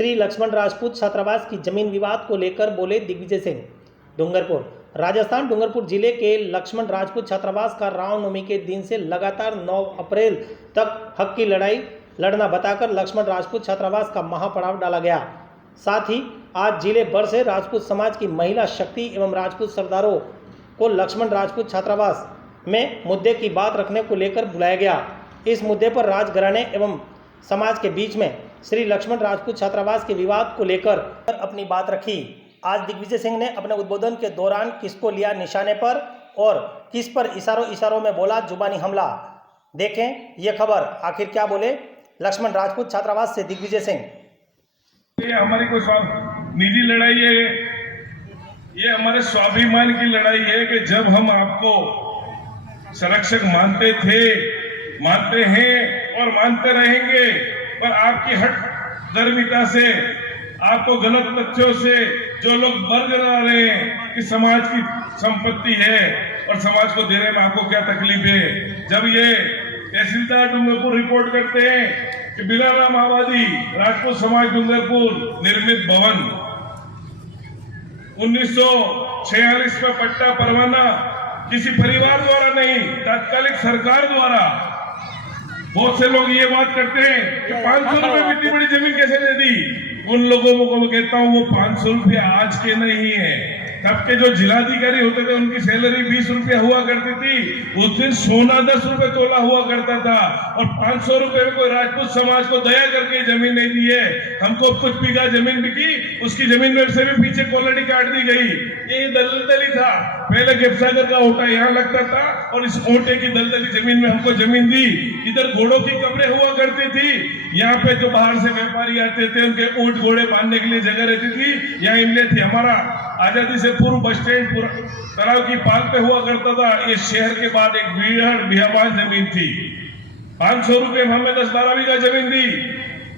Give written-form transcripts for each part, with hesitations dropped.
श्री लक्ष्मण राजपूत छात्रावास की जमीन विवाद को लेकर बोले दिग्विजय सिंह। डूंगरपुर राजस्थान डूंगरपुर जिले के लक्ष्मण राजपूत छात्रावास का रामनवमी के दिन से लगातार 9 अप्रैल तक हक की लड़ाई लड़ना बताकर लक्ष्मण राजपूत छात्रावास का महापड़ाव डाला गया। साथ ही आज जिले भर से राजपूत समाज की महिला शक्ति एवं राजपूत सरदारों को लक्ष्मण राजपूत छात्रावास में मुद्दे की बात रखने को लेकर बुलाया गया। इस मुद्दे पर राजघराने एवं समाज के बीच में श्री लक्ष्मण राजपूत छात्रावास के विवाद को लेकर अपनी बात रखी। आज दिग्विजय सिंह ने अपने उद्बोधन के दौरान किसको लिया निशाने पर और किस पर इशारों में बोला जुबानी हमला। देखें ये खबर, आखिर क्या बोले लक्ष्मण राजपूत छात्रावास से दिग्विजय सिंह। ये हमारी कोई निजी लड़ाई है, ये हमारे स्वाभिमान की लड़ाई है कि जब हम आपको संरक्षक मानते थे, मानते हैं और मानते रहेंगे, पर आपकी हट धर्मिता से, आपको गलत तथ्यों से जो लोग मर्ज ला रहे हैं कि समाज की संपत्ति है और समाज को देने में आपको क्या तकलीफ है। जब ये तहसीलदार डूंगरपुर रिपोर्ट करते हैं कि बिना नाम आबादी राजपूत समाज डूंगरपुर निर्मित भवन 1946 में पट्टा परवाना किसी परिवार द्वारा नहीं, तात्कालिक सरकार द्वारा। बहुत से लोग ये बात करते हैं कि 500 रुपए में इतनी बड़ी जमीन कैसे दे दी। उन लोगों को मैं कहता हूं वो 500 रुपये आज के नहीं है, तब के जो जिलाधिकारी होते थे उनकी सैलरी 20 रुपया हुआ करती थी। उस दिन सोना 10 रुपए तोला हुआ करता था और 500 रुपए में कोई राजपूत समाज को दया करके जमीन नहीं दी है। हमको कुछ बीघा जमीन बिकी, उसकी जमीन में से भी पीछे कॉलोनी काट दी गई। ये दलदली था, पहले गिफ्टसागर का ओटा यहाँ लगता था और इस ओटे की दलदली जमीन में हमको जमीन दी। इधर घोड़ों की कब्रें हुआ करती थी, यहाँ पे जो बाहर से व्यापारी आते थे उनके ऊंट घोड़े बांधने के लिए जगह रहती थी, यहाँ इमले थी। हमारा आजादी से पूर्व बस स्टैंड तलाव की पाल पे हुआ करता था। ये शहर के बाद एक बियाबान जमीन थी। 500 रुपए में हमें 10-12 बीघा जमीन दी,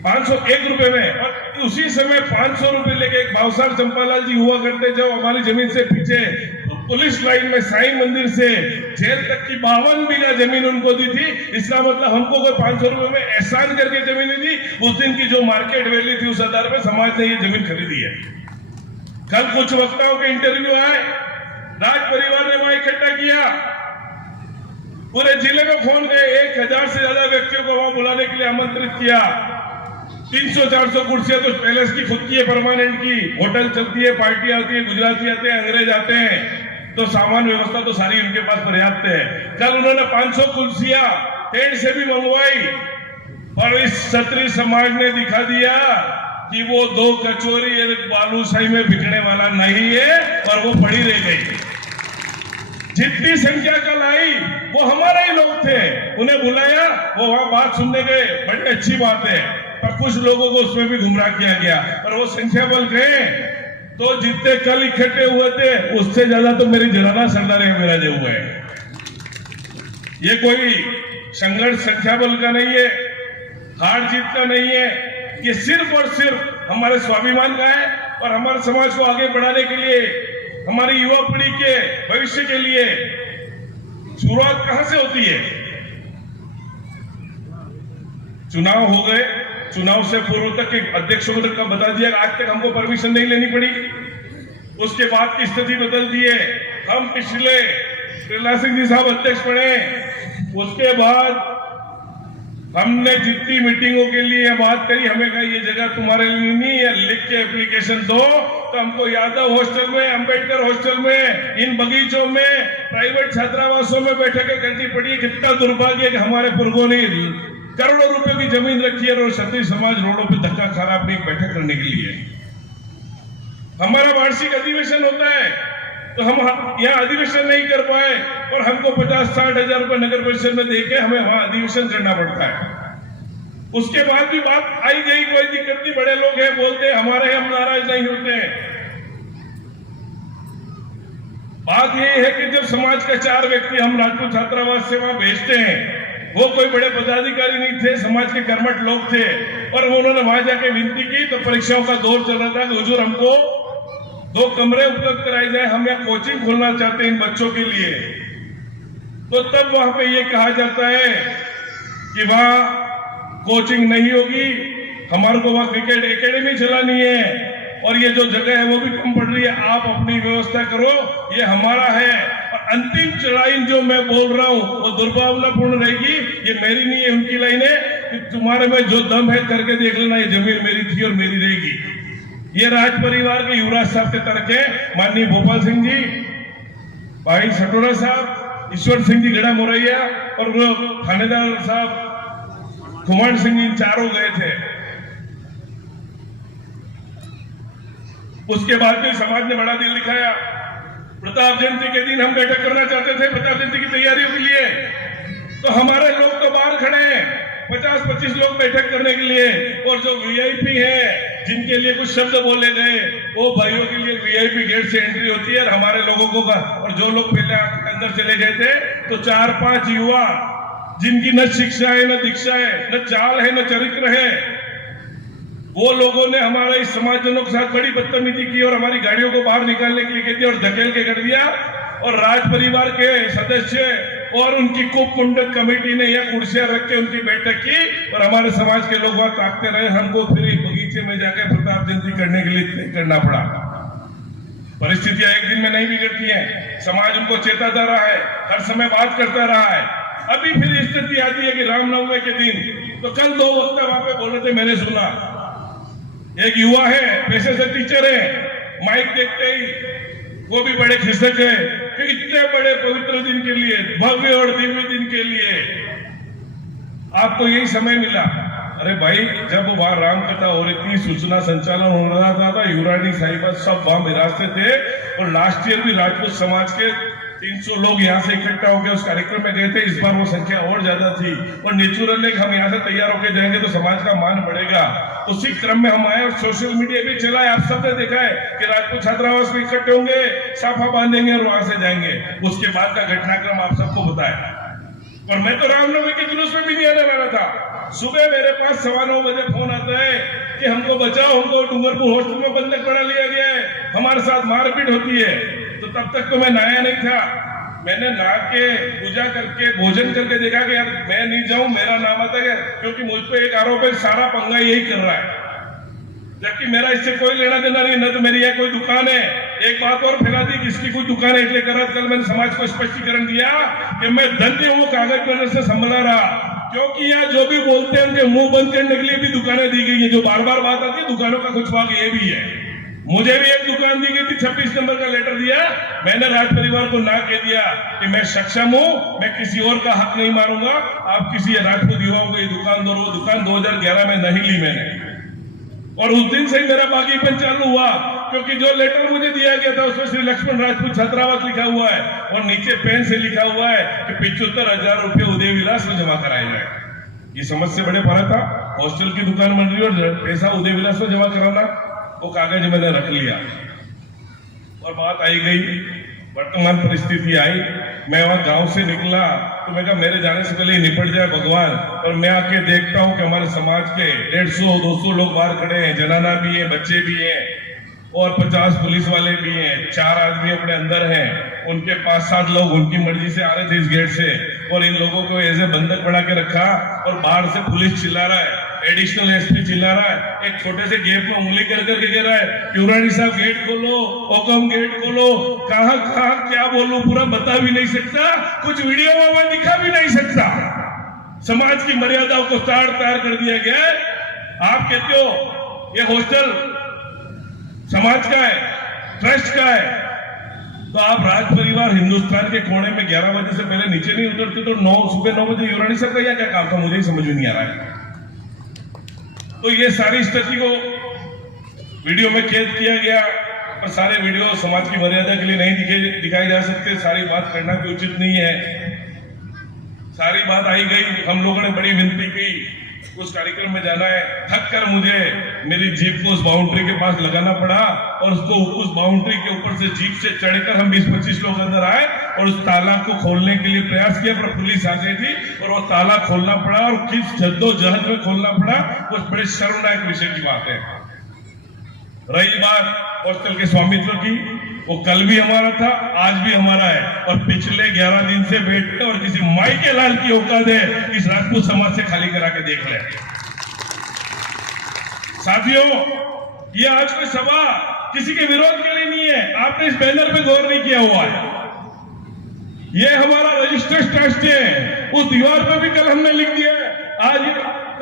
501 रुपए में। और उसी समय 500 रुपए लेके एक भावसार चंपालाल जी हुआ करते, जब हमारी जमीन से पीछे पुलिस लाइन में साईं मंदिर से जेल तक की 52 बीघा जमीन उनको दी थी। इसका मतलब हमको कोई 500 रुपए में एहसान करके जमीन नहीं दी। उस दिन की जो मार्केट वैल्यू थी उस आधार पर समाज ने ये जमीन खरीदी है। कल कुछ वक्ताओं के इंटरव्यू आए, राज परिवार ने वहां इकट्ठा किया, पूरे जिले में फोन गए, 1000 से ज्यादा व्यक्तियों को वहां बुलाने के लिए आमंत्रित किया। 300-400 कुर्सियां तो पैलेस की खुद की है, परमानेंट की। होटल चलती है, पार्टी आती है, गुजराती आते हैं, अंग्रेज आते हैं, तो सामान व्यवस्था तो सारी उनके पास पर्याप्त है। कल उन्होंने 500 कुर्सियां टेंट से भी मंगवाई और इस क्षत्रिय समाज ने दिखा दिया कि वो 2 कचोरी बालूशाही में बिकने वाला नहीं है और वो पड़ी रह गई। जितनी संख्या कल आई वो हमारे ही लोग थे, उन्हें बुलाया, वो वहां बात सुनने गए, बड़ी अच्छी बात है, पर कुछ लोगों को उसमें भी गुमराह किया गया। और वो संख्या बल गए तो जितने कल इकट्ठे हुए थे उससे ज्यादा तो मेरी जनाना सरदार मेरा जो हुआ है। ये कोई संघर्ष संख्या बल का नहीं है, हार जीत का नहीं है, ये सिर्फ और सिर्फ हमारे स्वाभिमान का है। और हमारे समाज को आगे बढ़ाने के लिए, हमारी युवा पीढ़ी के भविष्य के लिए शुरुआत कहां से होती है? चुनाव हो गए, चुनाव से पूर्व तक एक अध्यक्षों तक का बता दिया, आज तक हमको परमिशन नहीं लेनी पड़ी। उसके बाद की स्थिति बदल दी है। हम पिछले प्रहलाद सिंह जी साहब अध्यक्ष बने, उसके बाद हमने जितनी मीटिंगों के लिए बात करी, हमें कहा ये जगह तुम्हारे लिए नहीं है, लिख के एप्लीकेशन दो। तो हमको यादव हॉस्टल में, अंबेडकर हॉस्टल में, इन बगीचों में, प्राइवेट छात्रावासों में बैठकें करनी पड़ी। कितना दुर्भाग्य है कि हमारे पूर्वों ने करोड़ों रुपए की जमीन रखी है और क्षत्रिय समाज रोडों पे धक्का खा रहा अपनी बैठक करने के लिए। हमारा वार्षिक अधिवेशन होता है तो हम यहाँ अधिवेशन नहीं कर पाए और हमको 50-60 हजार रुपए नगर परिषद में देके हमें वहां अधिवेशन करना पड़ता है। उसके बाद भी बात आई गई, कोई दिक्कत नहीं, बड़े लोग हैं, बोलते हैं हमारे, हम नाराज नहीं होते हैं। बात यही है कि जब समाज के 4 व्यक्ति हम राजपूत छात्रावास से वहां भेजते हैं, वो कोई बड़े पदाधिकारी नहीं थे, समाज के कर्मठ लोग थे, और उन्होंने वहां जाके विनती की तो परीक्षाओं का दौर चल रहा था कि हुजूर हमको 2 कमरे उपलब्ध कराए जाए, हम यहाँ कोचिंग खोलना चाहते हैं इन बच्चों के लिए। तो तब वहां पे ये कहा जाता है कि वहां कोचिंग नहीं होगी, हमारे को वहाँ क्रिकेट एकेडमी चलानी है और ये जो जगह है वो भी कम पड़ रही है, आप अपनी व्यवस्था करो, ये हमारा है। और अंतिम चढ़ाई जो मैं बोल रहा हूँ वो दुर्भावनापूर्ण रहेगी, ये मेरी नहीं है, उनकी लाइन है कि तुम्हारे में जो दम है करके देख लेना, ये जमीन मेरी थी और मेरी रहेगी। ये राज परिवार के युवराज साहब से तर्क है, माननीय भोपाल सिंह जी, भाई सटोरा साहब, ईश्वर सिंह जी गड़ा मोरैया और थानेदार साहब कुमार सिंह जी, चारों गए थे। उसके बाद भी समाज ने बड़ा दिल दिखाया। प्रताप जयंती के दिन हम बैठक करना चाहते थे प्रताप जयंती की तैयारियों के लिए, तो हमारे लोग तो बाहर खड़े हैं 50-25 लोग बैठक करने के लिए, और जो वीआईपी है जिनके लिए कुछ शब्द बोले गए वो भाइयों के लिए वीआईपी गेट से एंट्री होती है और हमारे लोगों को और जो लोग पहले अंदर चले गए थे तो 4-5 युवा जिनकी न शिक्षा है न दीक्षा है न चाल है न चरित्र है, वो लोगों ने हमारे इस समाजजनों के साथ बड़ी बदतमीजी की और हमारी गाड़ियों को बाहर निकालने के लिए कह दिया और धकेल के कर दिया। और राज परिवार के सदस्य और उनकी कुपकुंडक कमेटी ने यह कुर्सियां रख के उनकी बैठक की और हमारे समाज के लोग वहां ताकते रहे। हमको फिर बगीचे में जाकर प्रताप जयंती करने के लिए करना पड़ा। परिस्थितियां एक दिन में नहीं बिगड़ती हैं, समाज उनको चेताता रहा है, हर समय बात करता रहा है। अभी फिर स्थिति आती है कि रामनवमी के दिन, तो कल 2 वक्ता वहां पे बोल रहे थे, मैंने सुना एक युवा है, पेशे से टीचर है, माइक देखते ही वो भी बड़े खिसक है कि इतने बड़े पवित्र दिन के लिए, भव्य और दिव्य दिन के लिए आपको यही समय मिला। अरे भाई, जब वहां राम कथा हो रही थी, सूचना संचालन हो रहा था, युवरानी साहिबा सब वहां विरासते थे और लास्ट ईयर भी राजपूत समाज के 300 लोग यहाँ से इकट्ठा होकर उस कार्यक्रम में गए थे। इस बार वो संख्या और ज्यादा थी और नेचुरल हम यहाँ से तैयार होकर जाएंगे तो समाज का मान बढ़ेगा। उसी क्रम में हम आए और सोशल मीडिया भी चला है, आप सबने देखा है कि राजपूत छात्रावास में इकट्ठे होंगे, साफा बांधेंगे और वहां से जाएंगे। उसके बाद का घटनाक्रम आप सबको बताया। और मैं तो रामनवमी के जुलूस में भी नहीं आने वाला था। सुबह मेरे पास 9:15 बजे फोन आता है कि हमको बचाओ, हमको डूंगरपुर हॉस्टल में बंधक बना लिया गया है, हमारे साथ मारपीट होती है। तो तब तक तो मैं नहाया नहीं था। मैंने नहा के पूजा करके भोजन करके देखा कि यार मैं नहीं जाऊं, मेरा नाम आता है, क्योंकि मुझ पे एक आरोप है, सारा पंगा यही कर रहा है, जबकि मेरा इससे कोई लेना देना नहीं, न तो मेरी यह कोई दुकान है। एक बात और फैला दी, किसकी कोई दुकान है इसलिए करा। कल मैंने समाज को स्पष्टीकरण दिया कि मैं धन्य हूं कागज बैनर से संभला रहा, क्योंकि यहाँ जो भी बोलते हैं उनके मुंह बंद करने के लिए भी दुकानें दी गई है। जो बार बार बात आती है दुकानों का कुछ भाग ये भी है। मुझे भी एक दुकान दी गई थी, 26 नंबर का लेटर दिया, मैंने राज परिवार को ना कह दिया कि मैं सक्षम हूं, मैं किसी और का हक नहीं मारूंगा, आप किसी राजपूत युवाओं को ये दुकान दो। वो दुकान 2011 में नहीं ली मैंने, और उस दिन से ही मेरा बागीपन चालू हुआ, क्योंकि जो लेटर मुझे दिया गया था उसमें श्री लक्ष्मण राजपूत छात्रावास लिखा हुआ है और नीचे पेन से लिखा हुआ है कि 75,000 रुपये उदय विलास में जमा कराए जाए। ये समझ से बड़े फर्क था, हॉस्टल की दुकान बन रही और पैसा उदय विलास में जमा कराना। वो कागज मैंने रख लिया और बात आई गई, वर्तमान परिस्थिति आई। मैं वहां गांव से निकला तो मैं कहा मेरे जाने से पहले निपट जाए भगवान। और मैं आके देखता हूं कि हमारे समाज के 150-200 लोग बाहर खड़े हैं, जनाना भी है, बच्चे भी हैं और 50 पुलिस वाले भी हैं, 4 आदमी अपने अंदर हैं, उनके 5-7 लोग उनकी मर्जी से आ रहे थे इस गेट से, और इन लोगों को ऐसे बंधक बना के रखा और बाहर से पुलिस चिल्ला रहा है, एडिशनल एसपी चिल्ला रहा है, एक छोटे से गेट में उंगली कर करके कह रहा है युवरानी साहब गेट खोलो, ओकम गेट खोलो। कहां क्या बोलूं, पूरा बता भी नहीं सकता, कुछ वीडियो में मैं दिखा भी नहीं सकता। समाज की मर्यादाओं को ताड़ ताड़ कर दिया गया है। आप कहते हो ये हॉस्टल समाज का है, ट्रस्ट का है, तो आप राज परिवार हिंदुस्तान के कोने में 11 बजे से पहले नीचे नहीं उतरते तो सुबह 9 बजे युवरानी साहब का क्या काम था, मुझे ही समझ में नहीं आ रहा है। तो ये सारी स्थिति को वीडियो में कैद किया गया, पर सारे वीडियो समाज की मर्यादा के लिए नहीं दिखाए जा सकते, सारी बात करना भी उचित नहीं है। सारी बात आई गई, हम लोगों ने बड़ी विनती की, उस कार्यक्रम में जाना है, थक कर मुझे मेरी जीप को उस बाउंड्री के पास लगाना पड़ा और उसको उस बाउंड्री के ऊपर से जीप से चढ़कर हम 20-25 लोग अंदर आए और उस ताला को खोलने के लिए प्रयास किया, पर पुलिस आ गई थी और वो ताला खोलना पड़ा और किस जद्दोजहद में खोलना पड़ा, वो बड़े शर्मनाक विषय की बात है। रही बात हॉस्टल के स्वामित्व की, वो कल भी हमारा था, आज भी हमारा है, और पिछले 11 दिन से बैठे और किसी माई के लाल की औकात है इस राजपूत समाज से खाली करा के देख ले। साथियों, ये आज कोई सभा किसी के विरोध के लिए नहीं है। आपने इस बैनर पे गौर नहीं किया हुआ है। ये हमारा रजिस्टर्ड ट्रस्ट है। उस दीवार पर भी कल हमने लिख दिया है, आज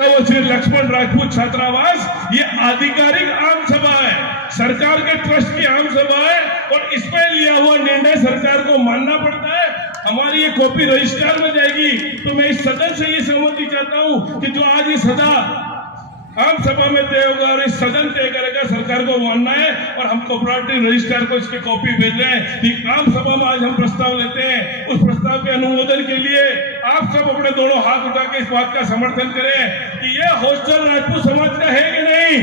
वो श्री लक्ष्मण राजपूत छात्रावास ये आधिकारिक आम सभा है, सरकार के ट्रस्ट की आम सभा है और इसमें लिया हुआ निर्णय सरकार को मानना पड़ता है। हमारी ये कॉपी रजिस्ट्रार में जाएगी। तो मैं इस सदन से ये सहमति चाहता हूं कि जो आज ये सदा आम सभा में तय होगा और इस सदन तय करेगा, सरकार को मानना है और हम कोऑपरेटिव रजिस्ट्रार को इसकी कॉपी भेज रहे हैं कि आम सभा में आज हम प्रस्ताव लेते हैं। उस प्रस्ताव के अनुमोदन के लिए आप सब अपने दोनों हाथ उठा के इस बात का समर्थन करें कि यह हॉस्टल राजपूत समाज का है कि नहीं।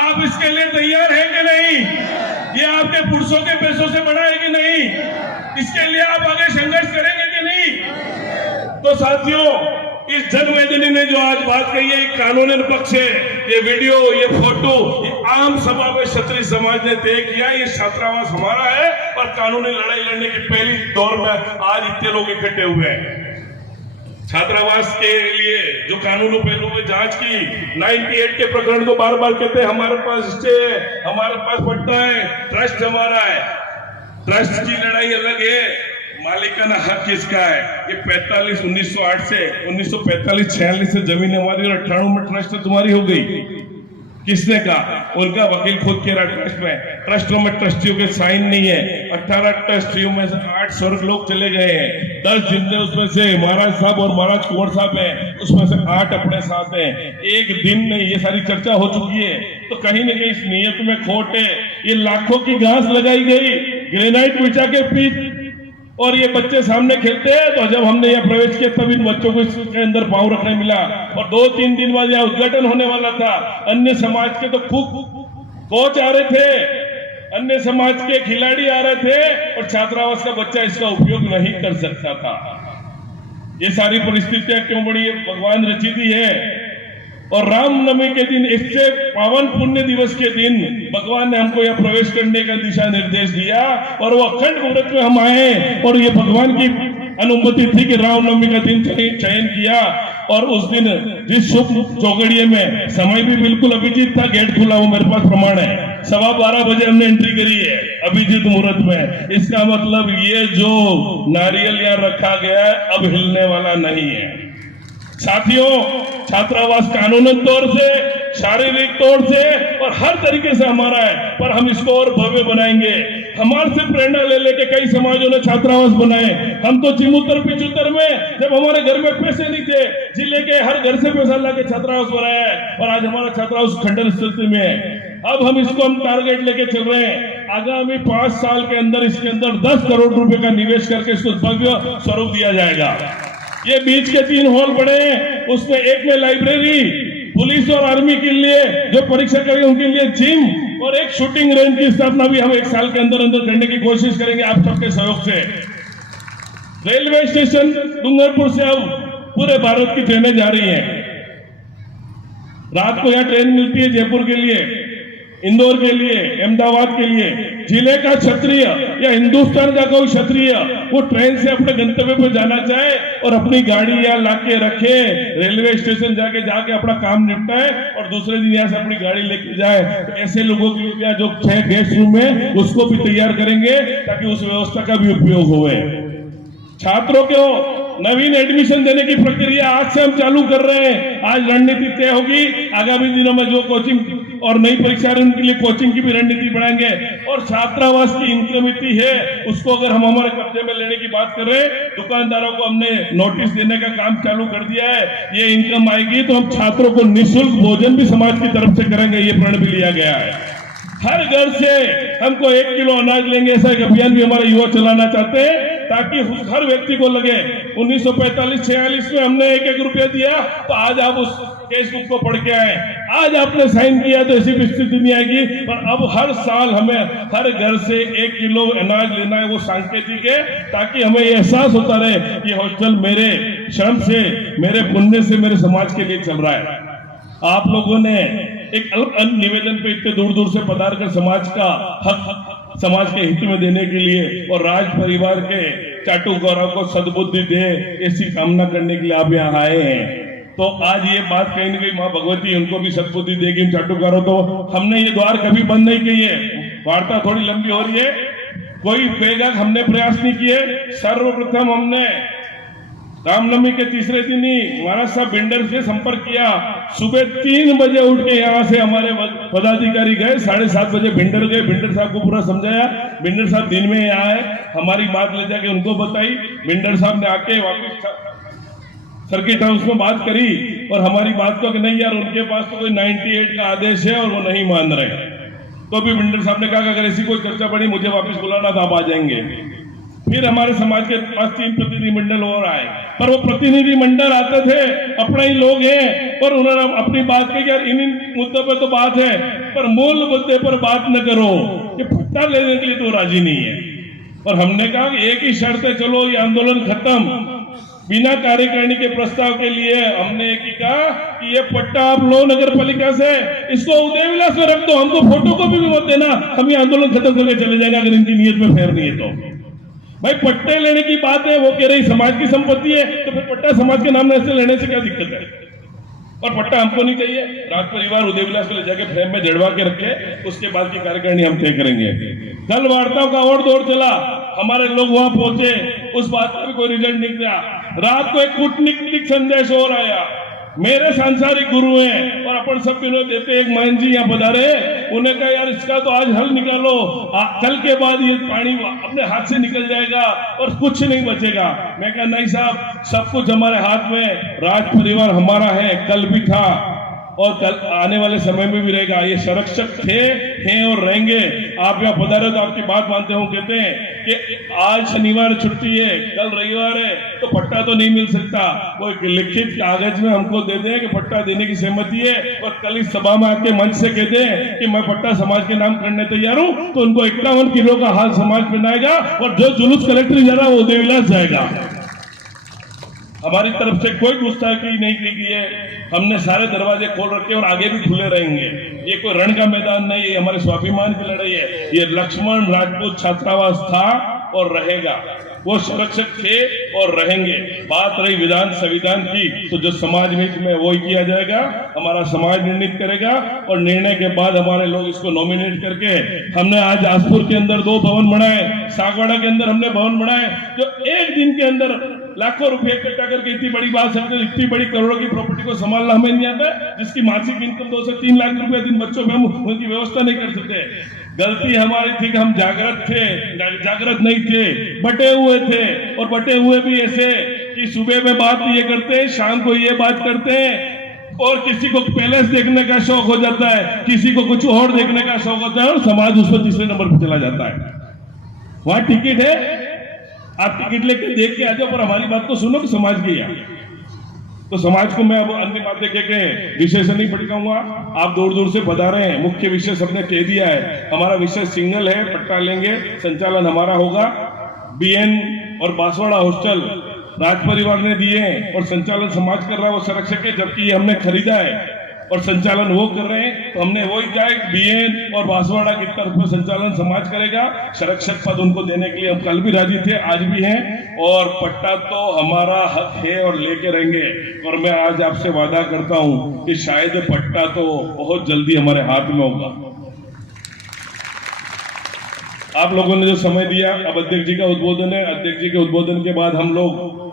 आप इसके लिए तैयार हैं कि नहीं? ये आपके पुरुषों के पैसों से बना है कि नहीं? इसके लिए आप आगे संघर्ष करेंगे कि नहीं? तो साथियों, इस जनवेदनी ने जो आज बात कही है, कानूनी पक्ष है। ये वीडियो, ये फोटो, ये आम सभा में क्षत्रिय समाज ने तय किया। ये छात्रावास हमारा है और कानूनी लड़ाई लड़ने की पहली दौर में आज इतने लोग इकट्ठे हुए हैं। छात्रावास के लिए जो कानूनी पहलू में जांच की, 98 के प्रकरण को बार बार कहते हैं हमारे पास स्टे है, हमारे पास पट्टा है, ट्रस्ट हमारा है। ट्रस्ट की लड़ाई अलग है, मालिकाना हक किसका है। ये 1908 से 1945-46 से जमीन हमारी और 98 में ट्रस्ट तुम्हारी हो गई। किसने कहा? उनका वकील खुद कह रहा ट्रस्ट में, ट्रस्टों में ट्रस्टियों के साइन नहीं है। 18 ट्रस्टियों में से 8 स्वर्ग लोग चले गए हैं, 10 जिंदे उसमें से महाराज साहब और महाराज कुंवर साहब हैं, उसमें से 8 अपने साथ हैं। एक दिन में ये सारी चर्चा हो चुकी है। तो कहीं ना कहीं इस नियत में खोट है। ये लाखों की घास लगाई गई, ग्रेनाइट बिछा के पीठ, और ये बच्चे सामने खेलते हैं। तो जब हमने यहाँ प्रवेश किया तब इन बच्चों को इसके अंदर पांव रखने मिला और 2-3 दिन बाद यहाँ उद्घाटन होने वाला था। अन्य समाज के तो खूब कोच आ रहे थे, अन्य समाज के खिलाड़ी आ रहे थे और छात्रावास का बच्चा इसका उपयोग नहीं कर सकता था। ये सारी परिस्थितियां क्यों बड़ी? भगवान रचित है। और रामनवमी के दिन, इससे पावन पुण्य दिवस के दिन भगवान ने हमको यहाँ प्रवेश करने का दिशा निर्देश दिया और वो अखंड मुहूर्त में हम आए और ये भगवान की अनुमति थी कि रामनवमी का दिन चयन किया। और उस दिन जिस शुभ चौगड़िए में समय भी बिल्कुल अभिजीत था, गेट खुला, वो मेरे पास प्रमाण है। 12:15 बजे हमने एंट्री करी है अभिजीत मुहूर्त में। इसका मतलब ये जो नारियल यहाँ रखा गया है अब हिलने वाला नहीं है। साथियों, छात्रावास कानूनन तौर से, शारीरिक तौर से और हर तरीके से हमारा है, पर हम इसको और भव्य बनाएंगे। हमारे से प्रेरणा ले लेके कई समाजों ने छात्रावास बनाए। हम तो चिमुतर-पिचुतर में, जब हमारे घर में पैसे नहीं थे, जिले के हर घर से पैसा ला के छात्रावास बनाया है और आज हमारा छात्रावास खंडन स्थिति में है। अब हम इसको टारगेट लेके चल रहे हैं। आगामी 5 साल के अंदर इसके अंदर 10 करोड़ रुपए का निवेश करके इसको भव्य स्वरूप दिया जाएगा। ये बीच के 3 हॉल बने हैं, उसमें एक में लाइब्रेरी, पुलिस और आर्मी के लिए जो परीक्षा करेंगे उनके लिए जिम और एक शूटिंग रेंज की स्थापना भी हम 1 साल के अंदर अंदर करने की कोशिश करेंगे आप सबके सहयोग से। रेलवे स्टेशन डूंगरपुर से अब पूरे भारत की ट्रेनें जा रही हैं। रात को यहाँ ट्रेन मिलती है जयपुर के लिए, इंदौर के लिए, अहमदाबाद के लिए। जिले का क्षत्रिय या हिंदुस्तान का कोई क्षत्रिय वो ट्रेन से अपने गंतव्य पर जाना चाहे और अपनी गाड़ी यहाँ लाके रखे, रेलवे स्टेशन जाके अपना काम निपटाए और दूसरे दिन यहाँ से अपनी गाड़ी लेके जाए। तो ऐसे लोगों के लिए जो 6 गेस्ट रूम है उसको भी तैयार करेंगे ताकि उस व्यवस्था का भी उपयोग हो। छात्रों को नवीन एडमिशन देने की प्रक्रिया आज से हम चालू कर रहे हैं। आज रणनीति तय होगी, आगामी दिनों में जो कोचिंग और नई परीक्षा है उनके लिए कोचिंग की भी रणनीति बढ़ाएंगे। और छात्रावास की इनकम है उसको अगर हम हमारे कब्जे में लेने की बात कर रहे हैं, दुकानदारों को हमने नोटिस देने का काम चालू कर दिया है। ये इनकम आएगी तो हम छात्रों को निःशुल्क भोजन भी समाज की तरफ से करेंगे, ये प्रण भी लिया गया है। हर घर से हमको 1 किलो अनाज लेंगे, ऐसा एक अभियान भी हमारे युवा चलाना चाहते हैं ताकि हर व्यक्ति को लगे 1945-46 में हमने 1-1 रुपया दिया, तो आज आप उस केस बुक को पढ़ के आए। आज आपने साइन किया तो ऐसी स्थिति नहीं आएगी, पर अब हर साल हमें हर घर से 1 किलो अनाज लेना है। वो सांकेतिक है ताकि हमें ये एहसास होता रहे कि हॉस्टल मेरे श्रम से, मेरे पुण्य से, मेरे समाज के लिए चल रहा है। आप लोगों ने एक अलग निवेदन पे इतने दूर दूर से पधार कर समाज का हक समाज के हित में देने के लिए और राज परिवार के चाटू गौरव को सद्बुद्धि दे, ऐसी कामना करने के लिए आप यहाँ आए हैं। तो आज ये बात कहीं ना कहीं माँ भगवती उनको भी सद्बुद्धि देगी इन चाटुकारों। तो हमने ये द्वार कभी बंद नहीं की है, वार्ता थोड़ी लंबी हो रही है, कोई बेगक हमने प्रयास नहीं किए। सर्वप्रथम हमने रामनवमी के तीसरे दिन ही महाराज साहब भिंडर से संपर्क किया। सुबह 3 बजे उठ के यहाँ से हमारे पदाधिकारी गए, 7:30 बजे भिंडर गए, भिंडर साहब को पूरा समझाया। भिंडर साहब दिन में यहाँ आए, हमारी बात ले जाके उनको बताई। भिंडर साहब ने आके वापस सर्किट हाउस में बात करी और हमारी बात को कि नहीं यार उनके पास तो कोई 98 का आदेश है और वो नहीं मान रहे। तो भी भिंडर साहब ने कहा कि अगर ऐसी कोई चर्चा पड़ी मुझे वापस बुलाना तो आप आ जाएंगे। फिर हमारे समाज के पास 3 प्रतिनिधि मंडल और आए, पर वो प्रतिनिधि मंडल आते थे, अपने ही लोग हैं, और उन्होंने अपनी बात कही यार इन मुद्दों पे तो बात है पर मूल मुद्दे पर बात न करो, ये पट्टा लेने के लिए तो राजी नहीं है। और हमने कहा कि एक ही शर्त है, चलो ये आंदोलन खत्म, बिना कार्यकारिणी के प्रस्ताव के लिए हमने एक ही कहा कि ये पट्टा आप लो नगर पालिका से, इसको उदय विलास में रख दो, हमको फोटो कॉपी भी मत देना, हम ये आंदोलन खत्म करके चले जाएंगे अगर इनकी नीयत में फेर नहीं है तो। भाई पट्टे लेने की बात है, वो कह रही समाज की संपत्ति है, तो फिर पट्टा समाज के नाम से लेने से क्या दिक्कत है? और पट्टा हमको नहीं चाहिए। राज परिवार उदय विलास को ले जाके फ्रेम में जड़वा के रखे, उसके बाद की कार्यकारिणी हम तय करेंगे। कल वार्ताओं का और दौर चला, हमारे लोग वहां पहुंचे, उस बात का भी कोई रिजल्ट नहीं दिया। रात को एक कूटनीतिक संदेश और आया, मेरे सांसारिक गुरु हैं और अपन सब विनोद देते, एक महंत जी यहाँ पधारे, उन्हें कहा यार इसका तो आज हल निकालो, कल के बाद ये पानी अपने हाथ से निकल जाएगा और कुछ नहीं बचेगा। मैं कहा नहीं साहब, सब कुछ हमारे हाथ में, राज परिवार हमारा है, कल भी था और कल आने वाले समय में भी रहेगा। ये संरक्षक थे, हैं और रहेंगे। आप यहाँ पधारे तो आपकी बात मानते हो, कहते हैं कि आज शनिवार छुट्टी है, कल रविवार है, तो पट्टा तो नहीं मिल सकता। वो एक लिखित कागज में हमको दे दें कि पट्टा देने की सहमति है, और कल इस सभा में आके मंच से कह दें कि मैं पट्टा समाज के नाम करने तैयार हूं, तो उनको 51 किलो का हाल समाज पहनाएगा और जो जुलूस कलेक्टर जा रहा है वो उदय विलास जाएगा। हमारी तरफ से कोई गुस्ताखी नहीं की गई है, हमने सारे दरवाजे खोल रखे और आगे भी खुले रहेंगे। ये कोई रण का मैदान नहीं है, हमारे स्वाभिमान की लड़ाई है। ये लक्ष्मण राजपूत छात्रावास था और रहेगा, वो संरक्षक थे और रहेंगे। बात रही विधान संविधान की, तो जो समाज में वो ही किया जाएगा, हमारा समाज निर्णित करेगा और निर्णय के बाद हमारे लोग इसको नॉमिनेट करके, हमने आज आसपुर के अंदर 2 भवन बनाए, सागवाड़ा के अंदर हमने भवन बनाए, जो एक दिन के अंदर लाखों रुपए इकट्ठा करके इतनी बड़ी बात समझे, इतनी बड़ी करोड़ों की प्रॉपर्टी को संभालना हमें नहीं आता है, जिसकी मासिक इनकम 2 से 3 लाख रुपए दिन बच्चों में हम उनकी व्यवस्था नहीं कर सकते। गलती हमारी थी कि हम जागृत थे, जागृत नहीं थे, बटे हुए थे, और बटे हुए भी ऐसे कि सुबह में बात ये करते हैं, शाम को ये बात करते हैं, और किसी को पैलेस देखने का शौक हो जाता है, किसी को कुछ और देखने का शौक होता है, और समाज उस पर तीसरे नंबर पर चला जाता है। वहां टिकट है, आप टिकट लेके देख के आ जाओ, पर हमारी बात तो सुनो कि समाज की है। तो समाज को मैं अब अन्य बातें कह के विषय से नहीं भटकाऊंगा, आप दूर दूर से पधारे हैं, मुख्य विषय सबने कह दिया है। हमारा विषय सिंगल है, पट्टा लेंगे, संचालन हमारा होगा। बीएन और बांसवाड़ा हॉस्टल राज परिवार ने दिए हैं और संचालन समाज कर रहा है, वो संरक्षक है, जबकि ये हमने खरीदा है और संचालन वो कर रहे हैं। तो हमने वही कहा बीएन और बांसवाड़ा की तरफ में संचालन समाज करेगा, संरक्षक पद उनको देने के लिए हम कल भी राजी थे, आज भी हैं, और पट्टा तो हमारा हक है और लेके रहेंगे। और मैं आज आपसे वादा करता हूं कि शायद पट्टा तो बहुत जल्दी हमारे हाथ में होगा। आप लोगों ने जो समय दिया, अब अध्यक्ष जी का उद्बोधन है, अध्यक्ष जी के उद्बोधन के बाद हम लोग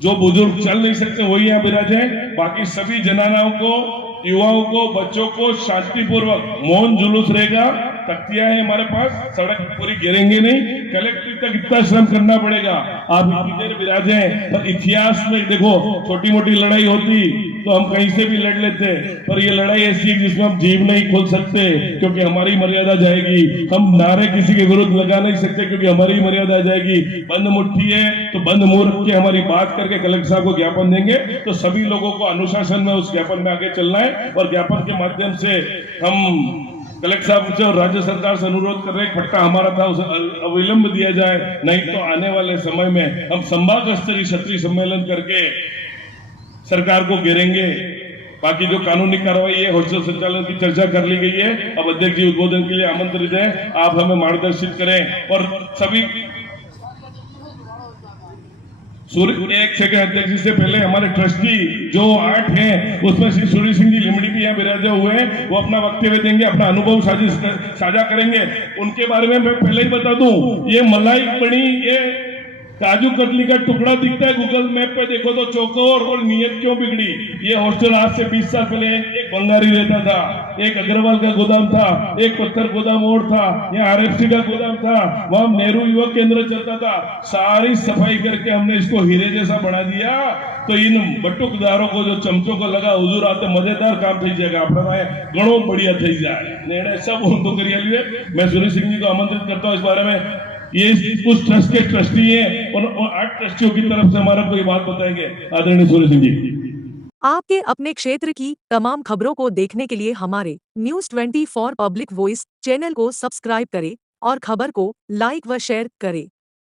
जो बुजुर्ग चल नहीं सकते वही यहाँ विराजे, बाकी सभी जनानाओं को, युवाओं को, बच्चों को शांतिपूर्वक मौन जुलूस रहेगा। तख्तियां है हमारे पास, सड़क पूरी गिरेंगे नहीं, कलेक्ट्रेट तक इतना श्रम करना पड़ेगा। आप इतनी देर विराजे, पर इतिहास में देखो छोटी मोटी लड़ाई होती तो हम कहीं से भी लड़ लेते, पर ये लड़ाई ऐसी है जिसमें हम जीव नहीं खोल सकते क्योंकि हमारी मर्यादा जाएगी। हम नारे किसी के विरुद्ध लगा नहीं सकते क्योंकि हमारी मर्यादा जाएगी। बंद मुट्ठी है तो बंद मुंह रख के हमारी बात करके कलेक्टर साहब को ज्ञापन देंगे, तो सभी लोगों को अनुशासन में उस ज्ञापन में आगे चलना है। और ज्ञापन के माध्यम से हम कलेक्टर साहब से और राज्य सरकार से अनुरोध कर रहे हैं, पट्टा हमारा था उसे अविलंब दिया जाए, नहीं तो आने वाले समय में हम संभाग स्तरीय क्षत्रिय सम्मेलन करके सरकार को घेरेंगे। बाकी जो कानूनी कार्रवाई है, हॉस्टल संचालन की चर्चा कर ली गई है। अब अध्यक्ष जी उद्बोधन के लिए आमंत्रित हैं, आप हमें मार्गदर्शित करें और सभी एक सेकंड अध्यक्ष से पहले हमारे ट्रस्टी जो 8 हैं उसमें श्री सूर्य सिंह जी लिमड़ी भी यहाँ विराजे हुए हैं, वो अपना वक्तव्य देंगे, अपना अनुभव साझा करेंगे। उनके बारे में मैं पहले ही बता दूं, ये मलाई बनी, ये काजू कतली का टुकड़ा दिखता है गूगल मैप पे देखो तो चौकोर, और नीयत क्यों बिगड़ी। ये हॉस्टल आज से 20 साल पहले एक बंगारी रहता था, एक अग्रवाल का गोदाम था, एक पत्थर गोदाम और था, यहाँ आरएफसी का गोदाम था, वहां नेहरू युवक केंद्र चलता था। सारी सफाई करके हमने इसको हीरे जैसा बना दिया। तो इन बटुकदारों को, जो चमचों को लगा हुजूर आते मजेदार काम थी जाएगा, अपना घणो बढ़िया थी जाए निर्णय सब उनको करिए। मैं सूर्य सिंह जी को आमंत्रित करता हूँ इस बारे में। ये उस ट्रस्ट के ट्रस्टी हैं और 8 ट्रस्टियों की तरफ से हमारा कोई बात बताएंगे आदरणीय सूर्य सिंह जी। आपके अपने क्षेत्र की तमाम खबरों को देखने के लिए हमारे न्यूज़ 24 पब्लिक वॉइस चैनल को सब्सक्राइब करें और खबर को लाइक व शेयर करें।